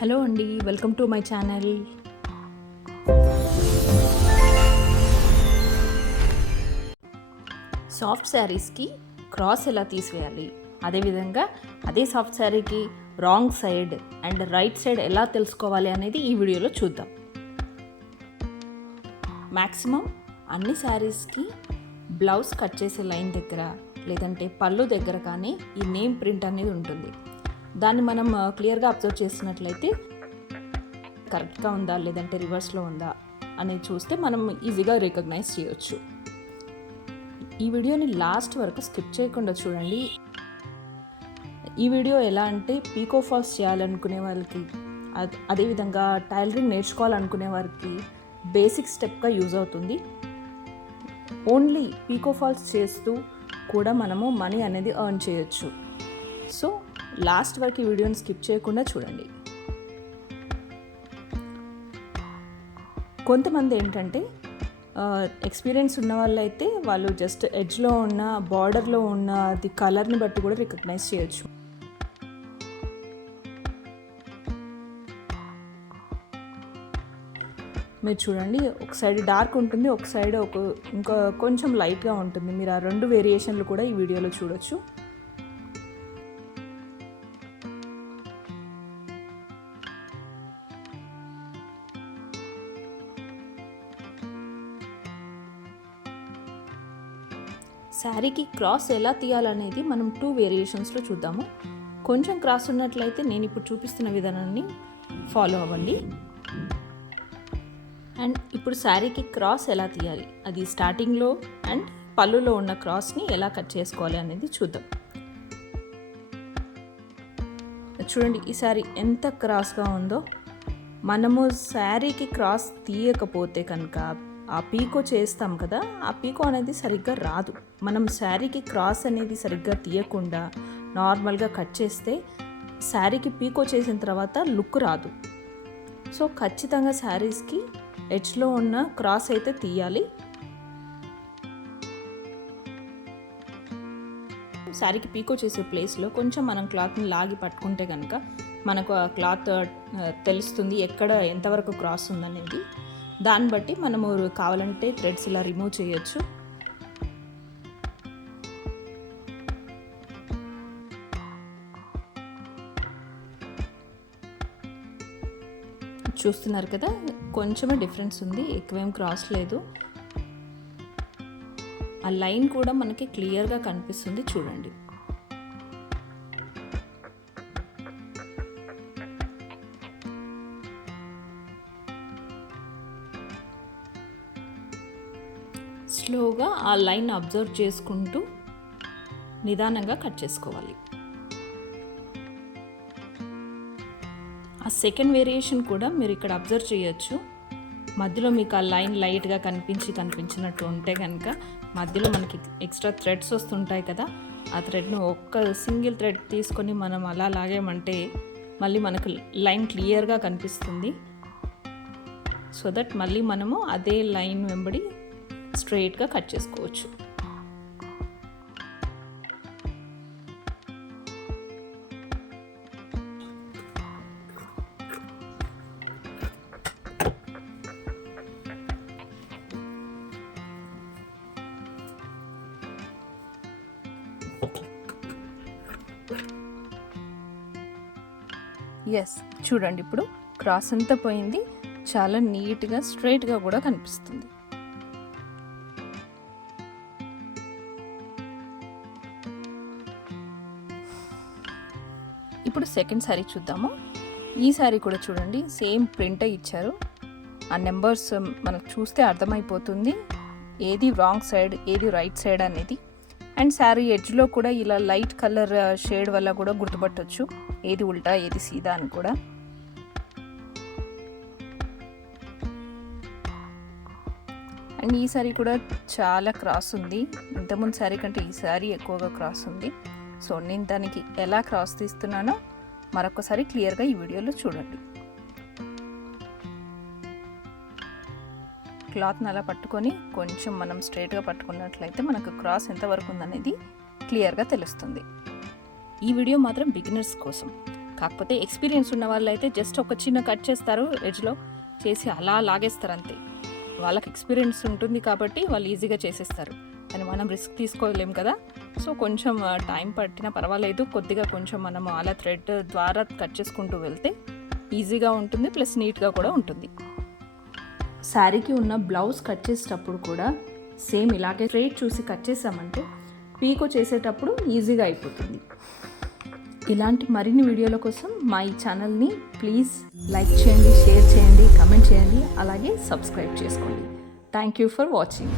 Hello అండి welcome to my channel. Soft శారీస్కి cross ఎలా తీసివేయాలి అదేవిధంగా అదే సాఫ్ట్ శారీకి wrong side and right side ఎలా తెలుసుకోవాలి అనేది ఈ వీడియోలో చూద్దాం. మ్యాక్సిమం అన్ని శారీస్కి బ్లౌజ్ కట్ చేసే లైన్ దగ్గర లేదంటే పళ్ళు దగ్గర కానీ ఈ నేమ్ ప్రింట్ అనేది ఉంటుంది. దాన్ని మనం క్లియర్గా అబ్జర్వ్ చేసినట్లయితే కరెక్ట్గా ఉందా? లేదంటే రివర్స్లో ఉందా? అనేది చూస్తే మనం ఈజీగా రికగ్నైజ్ చేయొచ్చు. ఈ వీడియోని లాస్ట్ వరకు స్కిప్ చేయకుండా చూడండి. ఈ వీడియో ఎలా అంటే పీకో ఫాల్స్ చేయాలనుకునే వాళ్ళకి అదేవిధంగా టైలరింగ్ నేర్చుకోవాలనుకునే వారికి బేసిక్ స్టెప్గా యూజ్ అవుతుంది. ఓన్లీ పీకో ఫాల్స్ చేస్తూ కూడా మనము మనీ అనేది ఎర్న్ చేయొచ్చు. సో లాస్ట్ వరకు ఈ వీడియోని స్కిప్ చేయకుండా చూడండి. కొంతమంది ఏంటంటే ఎక్స్పీరియన్స్ ఉన్న వాళ్ళైతే వాళ్ళు జస్ట్ ఎడ్జ్లో ఉన్న బార్డర్లో ఉన్న అది కలర్ని బట్టి కూడా రికగ్నైజ్ చేయొచ్చు. మీరు చూడండి ఒక సైడ్ డార్క్ ఉంటుంది ఒక సైడ్ ఒక ఇంకా కొంచెం లైట్గా ఉంటుంది. మీరు ఆ రెండు వేరియేషన్లు కూడా ఈ వీడియోలో చూడొచ్చు. శారీకి క్రాస్ ఎలా తీయాలనేది మనం టూ వేరియేషన్స్లో చూద్దాము. కొంచెం క్రాస్ ఉన్నట్లయితే నేను ఇప్పుడు చూపిస్తున్న విధానాన్ని ఫాలో అవ్వండి. అండ్ ఇప్పుడు శారీకి క్రాస్ ఎలా తీయాలి? అది స్టార్టింగ్లో అండ్ పళ్ళులో ఉన్న క్రాస్ని ఎలా కట్ చేసుకోవాలి అనేది చూద్దాం. చూడండి ఈ శారీ ఎంత క్రాస్గా ఉందో. మనము శారీకి క్రాస్ తీయకపోతే కనుక ఆ పీకో చేస్తాం కదా ఆ పీకో అనేది సరిగ్గా రాదు. మనం శారీకి క్రాస్ అనేది సరిగ్గా తీయకుండా నార్మల్గా కట్ చేస్తే శారీకి పీకో చేసిన తర్వాత లుక్ రాదు. సో ఖచ్చితంగా శారీస్కి ఎడ్జ్లో ఉన్న క్రాస్ అయితే తీయాలి. శారీకి పీకో చేసే ప్లేస్లో కొంచెం మనం క్లాత్ని లాగి పట్టుకుంటే కనుక మనకు ఆ క్లాత్ తెలుస్తుంది ఎక్కడ ఎంతవరకు క్రాస్ ఉందనేది. దాన్ని బట్టి మనము కావాలంటే థ్రెడ్స్ ఇలా రిమూవ్ చేయొచ్చు. చూస్తున్నారు కదా కొంచెమే డిఫరెన్స్ ఉంది ఎక్కువేం క్రాస్ లేదు. ఆ లైన్ కూడా మనకి క్లియర్గా కనిపిస్తుంది చూడండి. స్లోగా ఆ లైన్ అబ్జర్వ్ చేసుకుంటూ నిదానంగా కట్ చేసుకోవాలి. ఆ సెకండ్ వేరియేషన్ కూడా మీరు ఇక్కడ అబ్జర్వ్ చేయొచ్చు. మధ్యలో మీకు ఆ లైన్ లైట్గా కనిపించి కనిపించినట్టు ఉంటే కనుక మధ్యలో మనకి ఎక్స్ట్రా థ్రెడ్స్ వస్తుంటాయి కదా ఆ థ్రెడ్ను ఒక్క సింగిల్ థ్రెడ్ తీసుకొని మనం అలా లాగామంటే మళ్ళీ మనకు లైన్ క్లియర్గా కనిపిస్తుంది. సో దట్ మళ్ళీ మనము అదే లైన్ వెంబడి స్ట్రైట్గా కట్ చేసుకోవచ్చు. ఎస్ చూడండి ఇప్పుడు క్రాస్ అంతా పోయింది. చాలా నీట్గా స్ట్రైట్గా కూడా కనిపిస్తుంది. ఇప్పుడు సెకండ్ శారీ చూద్దాము. ఈ శారీ కూడా చూడండి సేమ్ ప్రింటే ఇచ్చారు. ఆ నెంబర్స్ మనకు చూస్తే అర్థమైపోతుంది ఏది రాంగ్ సైడ్ ఏది రైట్ సైడ్ అనేది. అండ్ శారీ ఎడ్జ్లో కూడా ఇలా లైట్ కలర్ షేడ్ వల్ల కూడా గుర్తుపట్టొచ్చు ఏది ఉల్టా ఏది సీదా అని కూడా. అండ్ ఈ సారీ కూడా చాలా క్రాస్ ఉంది. ఇంతకుముందు శారీ కంటే ఈ శారీ ఎక్కువగా క్రాస్ ఉంది. సో నేను దానికి ఎలా క్రాస్ తీస్తున్నానో మరొకసారి క్లియర్గా ఈ వీడియోలో చూడండి. క్లాత్ని అలా పట్టుకొని కొంచెం మనం స్ట్రైట్గా పట్టుకున్నట్లయితే మనకు క్రాస్ ఎంతవరకు ఉందనేది క్లియర్గా తెలుస్తుంది. ఈ వీడియో మాత్రం బిగినర్స్ కోసం. కాకపోతే ఎక్స్పీరియన్స్ ఉన్న వాళ్ళు అయితే జస్ట్ ఒక చిన్న కట్ చేస్తారు ఎడ్జ్లో చేసి అలా లాగేస్తారు అంతే. వాళ్ళకి ఎక్స్పీరియన్స్ ఉంటుంది కాబట్టి వాళ్ళు ఈజీగా చేసేస్తారు. కానీ మనం రిస్క్ తీసుకోలేం కదా. సో కొంచెం టైం పట్టినా పర్వాలేదు. కొద్దిగా కొంచెం మనం అలా థ్రెడ్ ద్వారా కట్ చేసుకుంటూ వెళ్తే ఈజీగా ఉంటుంది ప్లస్ నీట్గా కూడా ఉంటుంది. శారీకి ఉన్న బ్లౌజ్ కట్ చేసేటప్పుడు కూడా సేమ్ ఇలాగే స్ట్రైట్ చూసి కట్ చేసామంటే పీకో చేసేటప్పుడు ఈజీగా అయిపోతుంది. ఇలాంటి మరిన్ని వీడియోల కోసం మా ఈ ఛానల్ని ప్లీజ్ లైక్ చేయండి షేర్ చేయండి కమెంట్ చేయండి అలాగే సబ్స్క్రైబ్ చేసుకోండి. Thank you for watching.